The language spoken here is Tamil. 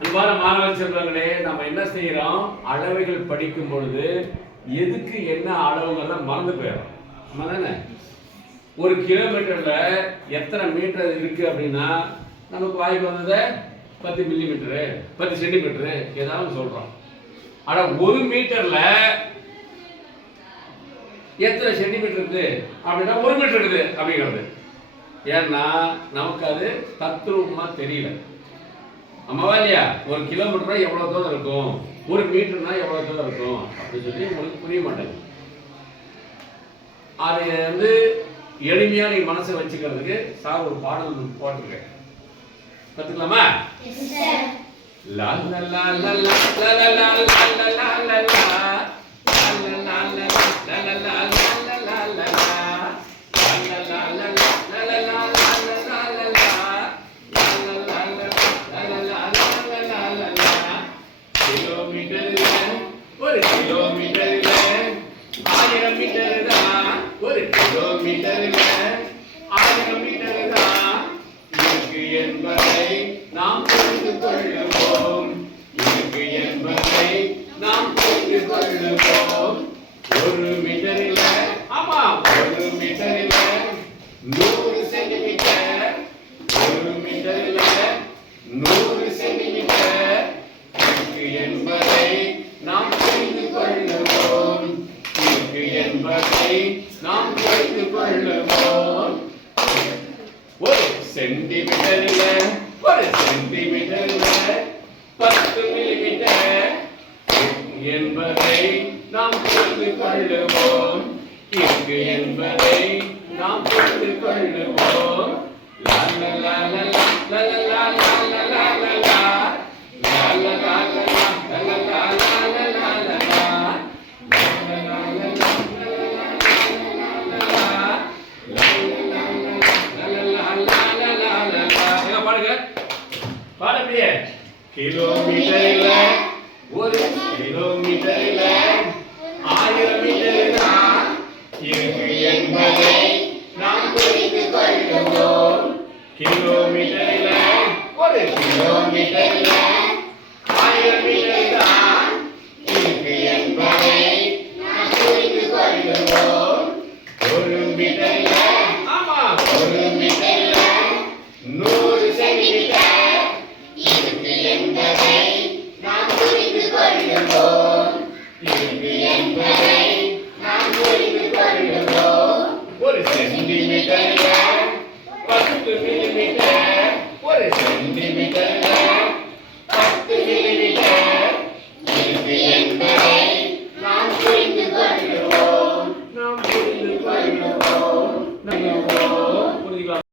அன்பான மாணவ செல்வங்களே நம்ம என்ன செய்யறோம்? அளவைகள் படிக்கும் பொழுது எதுக்கு என்ன அளவுங்கிறத மறந்து போயிடும் ஆமா தானே ஒரு கிலோமீட்டர்ல எத்தனை மீட்டர் இருக்கு அப்படின்னா நமக்கு வாய்ப்பு வந்ததை பத்து மில்லிமீட்டரு பத்து சென்டிமீட்டரு ஏதாவது சொல்றோம். ஆனா ஒரு மீட்டர்ல எத்தனை சென்டிமீட்டர் இருக்குது அப்படின்னா ஒரு மீட்டர் இருக்குது அப்படிங்கிறது. ஏன்னா நமக்கு அது தத்ரூபமா தெரியல. ஆமாவா இல்லையா ஒரு கிலோமீட்டர்னா எவ்வளோ தூரம் இருக்கும்? ஒரு மீட்டர்னா எவ்வளோ தூரம் இருக்கும்? அப்படின்னு சொல்லி உங்களுக்கு புரிய மாட்டேங்குது. அது வந்து எளிமையாக நீங்கள் மனசை வச்சுக்கிறதுக்கு சார் ஒரு பாடல் போட்டிருக்கேன் கற்றுக்கலாமா லா லா லா லா லா லா ஆயிரம் மீட்டர் தான் ஒரு கிலோமீட்டர்ல ஆயிரம் மீட்டர் தான் இருக்கு என்பதை நாம் புரிந்து கொள்ளுவோம் இருக்கு என்பதை நாம் புரிந்து கொள்ளுவோம் ஒரு மீட்டர் என்பதை நாம் புரிந்து கொள்ளுவோம். ஒரு சென்டிமீட்டர்ல ஒரு சென்டிமீட்டர்ல பத்து மில்லிமீட்டர் என்பதை நாம் புரிந்து கொள்ளுவோம். இங்கு என்பதை நாம் புரிந்து கொள்ளுவோம். லா லா லா பாட பிள்ளைய கிலோமீட்டர் இல்ல ஒரு கிலோமீட்டர் இல்ல ஆயிரம் மீட்டர் தான் இருக்கு என்பதை நாம் புரிந்து கொள்கிறோம் கிலோமீட்டர் இல்ல ஒரு கிலோமீட்டர் day.